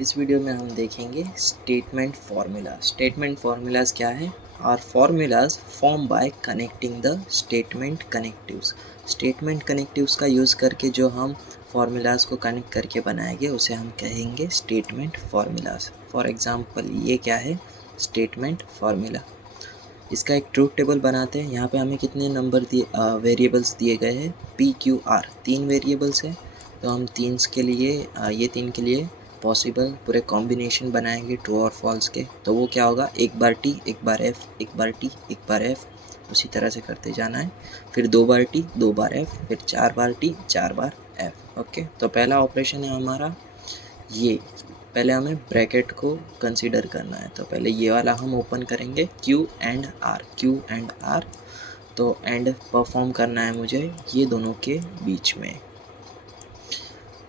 इस वीडियो में हम देखेंगे स्टेटमेंट फार्मूला। स्टेटमेंट फार्मूलाज क्या है? Are formulas form by connecting the statement connectives. Statement connectives का यूज़ करके जो हम फार्मूलाज को कनेक्ट करके बनाएंगे उसे हम कहेंगे स्टेटमेंट फार्मूलाज। फॉर एग्जांपल ये क्या है? Statement formula. इसका एक ट्रूथ टेबल बनाते हैं। यहाँ पे हमें कितने नंबर दिए वेरिएबल्स दिए गए हैं? पी क्यू आर, 3 वेरिएबल्स हैं। तो हम ये 3 के लिए पॉसिबल पूरे कॉम्बिनेशन बनाएंगे ट्रू और फॉल्स के। तो वो क्या होगा? एक बार टी, एक बार एफ, एक बार टी, एक बार एफ, उसी तरह से करते जाना है। फिर 2 बार टी, 2 बार एफ, फिर 4 बार टी, 4 बार एफ। ओके, तो पहला ऑपरेशन है हमारा ये। पहले हमें ब्रैकेट को कंसीडर करना है, तो पहले ये वाला हम ओपन करेंगे, Q and R, Q and R. तो एंड परफॉर्म करना है मुझे ये दोनों के बीच में।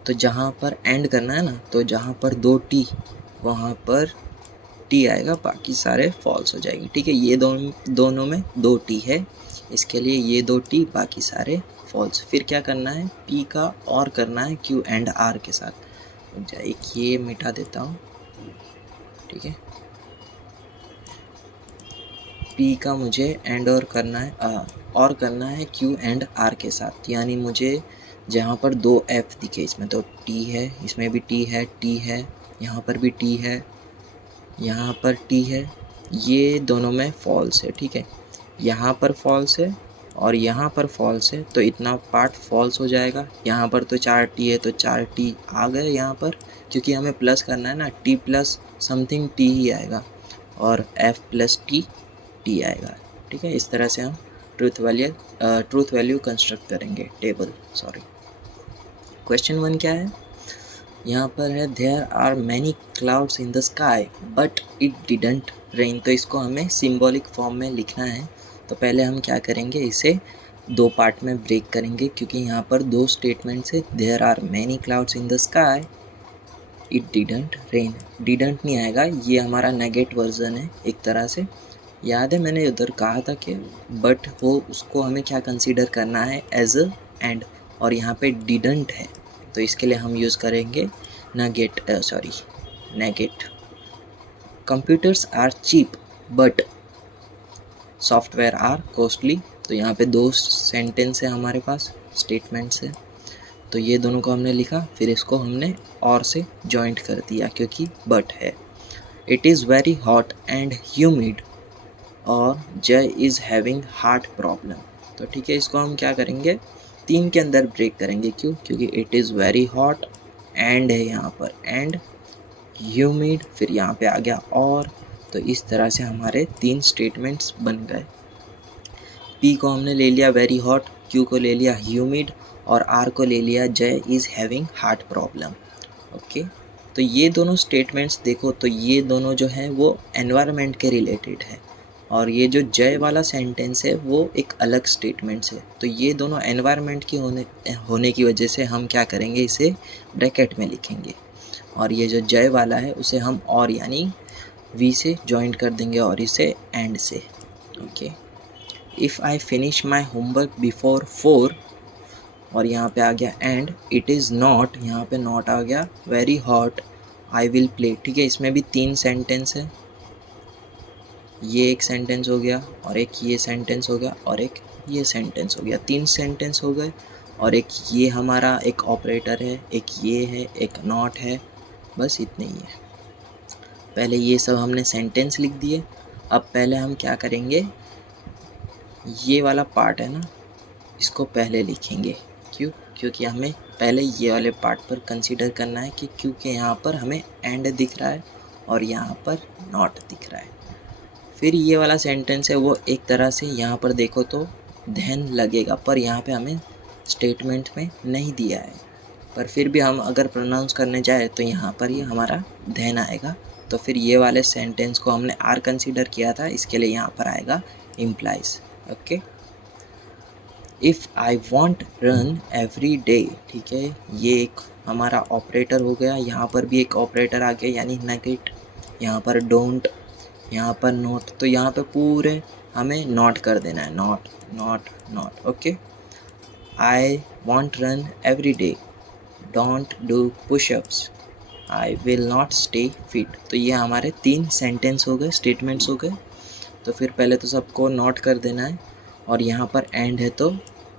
तो जहाँ पर एंड करना है ना, तो जहाँ पर 2 टी वहाँ पर टी आएगा, बाकी सारे फॉल्स हो जाएगी। ठीक है, ये दोनों में 2 टी है, इसके लिए ये 2 टी, बाकी सारे फॉल्स। फिर क्या करना है? पी का और करना है क्यू एंड आर के साथ। एक ये मिटा देता हूँ, ठीक है। पी का मुझे एंड और करना है क्यू एंड आर के साथ। यानी मुझे जहाँ पर 2 एफ दिखे, इसमें तो टी है, इसमें भी टी है, यहाँ पर भी टी है, यहाँ पर टी है, ये दोनों में फॉल्स है। ठीक है, यहाँ पर फॉल्स है और यहाँ पर फॉल्स है, तो इतना पार्ट फॉल्स हो जाएगा। यहाँ पर तो 4 टी है, तो 4 टी आ गए यहाँ पर, क्योंकि हमें प्लस करना है ना, टी प्लस समथिंग टी ही आएगा और एफ प्लस टी आएगा। ठीक है, इस तरह से हम ट्रूथ वैल्यू कंस्ट्रक्ट करेंगे टेबल। क्वेश्चन 1 क्या है? यहाँ पर है there are many clouds in the sky but it didn't rain. तो इसको हमें सिंबॉलिक फॉर्म में लिखना है। तो पहले हम क्या करेंगे, इसे 2 पार्ट में ब्रेक करेंगे, क्योंकि यहाँ पर 2 स्टेटमेंट्स है। There are many clouds in the sky, it didn't rain. Didn't नहीं आएगा, ये हमारा नेगेट वर्जन है एक तरह से। याद है मैंने उधर कहा था कि बट हो उसको हमें क्या कंसीडर करना है? एज अ एंड, और यहाँ पे डिडंट है, तो इसके लिए हम यूज़ करेंगे negate. Computers are cheap but software are costly. तो यहाँ पे 2 सेंटेंस है हमारे पास, स्टेटमेंट्स है। तो ये दोनों को हमने लिखा, फिर इसको हमने और से जॉइंट कर दिया क्योंकि बट है। It is very hot and humid और जय इज़ हैविंग हार्ट प्रॉब्लम। तो ठीक है, इसको हम क्या करेंगे? 3 के अंदर ब्रेक करेंगे। क्यों? क्योंकि it is very hot, and है यहाँ पर, एंड ह्यूमिड, फिर यहाँ पे आ गया और। तो इस तरह से हमारे 3 स्टेटमेंट्स बन गए। पी को हमने ले लिया वेरी हॉट, क्यू को ले लिया ह्यूमिड और आर को ले लिया जय is having heart problem. Okay, तो ये दोनों स्टेटमेंट्स देखो, तो ये दोनों जो है वो एनवायरनमेंट के रिलेटेड है, और ये जो जय वाला सेंटेंस है वो एक अलग स्टेटमेंट्स है। तो ये दोनों एनवायरनमेंट की होने की वजह से हम क्या करेंगे, इसे ब्रैकेट में लिखेंगे, और ये जो जय वाला है उसे हम और यानी वी से जॉइंट कर देंगे और इसे एंड से। Okay, if I finish my homework before 4, और यहाँ पे आ गया एंड इट इज़ नॉट, यहाँ पे नॉट आ गया, very hot, I will play. ठीक है, इसमें भी 3 सेंटेंस है, ये एक सेंटेंस हो गया और एक ये सेंटेंस हो गया और एक ये सेंटेंस हो गया। 3 सेंटेंस हो गए, और एक ये हमारा एक ऑपरेटर है, एक ये है, एक नॉट है, बस इतने ही है। पहले ये सब हमने सेंटेंस लिख दिए। अब पहले हम क्या करेंगे, ये वाला पार्ट है ना, इसको पहले लिखेंगे। क्यों? क्योंकि हमें पहले ये वाले पार्ट पर कंसीडर करना है, कि क्योंकि यहाँ पर हमें एंड दिख रहा है और यहाँ पर नॉट दिख रहा है। फिर ये वाला सेंटेंस है वो एक तरह से यहाँ पर देखो तो धैन लगेगा, पर यहाँ पे हमें स्टेटमेंट में नहीं दिया है, पर फिर भी हम अगर प्रोनाउंस करने जाए तो यहाँ पर ही हमारा धैन आएगा। तो फिर ये वाले सेंटेंस को हमने आर कंसीडर किया था, इसके लिए यहाँ पर आएगा implies. Okay, if I want run every day. ठीक है, ये एक हमारा ऑपरेटर हो गया, यहाँ पर भी एक ऑपरेटर आ गया यानी नेगेट, यहाँ पर डोंट, यहाँ पर नोट, तो यहाँ पे पूरे हमें नॉट कर देना है, not not not. Okay, I want run every day, don't do pushups, I will not stay fit. तो ये हमारे 3 सेंटेंस हो गए, स्टेटमेंट्स हो गए। तो फिर पहले तो सबको नोट कर देना है, और यहाँ पर एंड है तो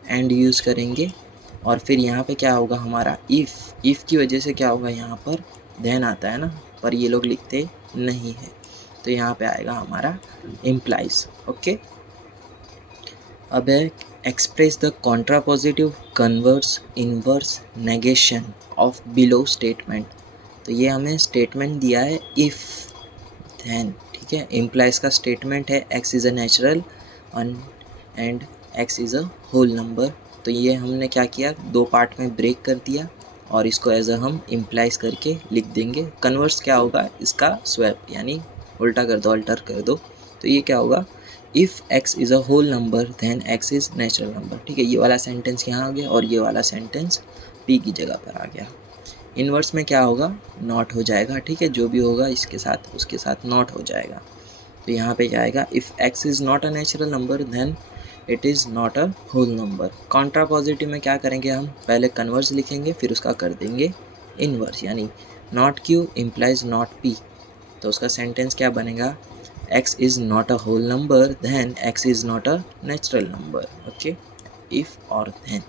एंड यूज़ करेंगे। और फिर यहाँ पे क्या होगा हमारा इफ़ की वजह से क्या होगा, यहाँ पर देन आता है ना, पर ये लोग लिखते नहीं है, तो यहाँ पे आएगा हमारा इम्प्लाइज। ओके, अब है express the contrapositive, converse, inverse, negation of below statement. तो ये हमें स्टेटमेंट दिया है इफ़ देन, ठीक है। इम्प्लाइज का स्टेटमेंट है X is a natural and X is a whole number. तो ये हमने क्या किया, 2 पार्ट में ब्रेक कर दिया और इसको एज अ हम इम्प्लाइज करके लिख देंगे। कन्वर्स क्या होगा, इसका स्वैप यानी उल्टा कर दो, अल्टर कर दो। तो ये क्या होगा, if x is a whole number then x is natural number, ठीक है। ये वाला सेंटेंस यहाँ आ गया और ये वाला सेंटेंस p की जगह पर आ गया। इन्वर्स में क्या होगा, नॉट हो जाएगा, ठीक है। जो भी होगा इसके साथ उसके साथ नॉट हो जाएगा। तो यहाँ पे जाएगा if x is not a natural number then it is not a whole number. Contrapositive में क्या करेंगे, हम पहले कन्वर्स लिखेंगे फिर उसका कर देंगे इन्वर्स, यानी not q implies not p। तो उसका सेंटेंस क्या बनेगा, x is not a whole number then x is not a natural number। Okay, if और then।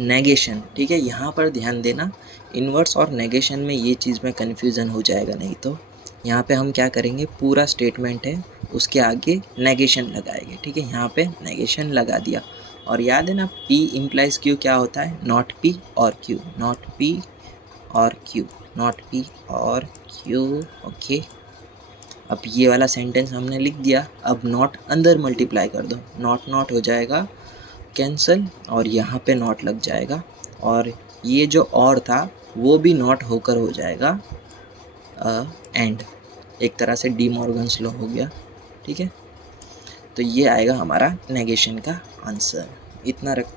नेगेशन, ठीक है, यहाँ पर ध्यान देना, इन्वर्स और नेगेशन में ये चीज़ में कन्फ्यूज़न हो जाएगा। नहीं तो यहाँ पे हम क्या करेंगे, पूरा स्टेटमेंट है उसके आगे नेगेशन लगाएंगे, ठीक है। यहाँ पे नेगेशन लगा दिया, और याद है ना p इम्प्लाइज q क्या होता है, नॉट p और q, नॉट p और q, नॉट p और q। ओके, अब ये वाला सेंटेंस हमने लिख दिया। अब नॉट अंदर मल्टीप्लाई कर दो, नॉट नॉट हो जाएगा कैंसिल और यहाँ पे नॉट लग जाएगा, और ये जो और था वो भी नॉट होकर हो जाएगा एंड। एक तरह से डी मॉर्गन्स लॉ हो गया, ठीक है। तो ये आएगा हमारा नेगेशन का आंसर। इतना रख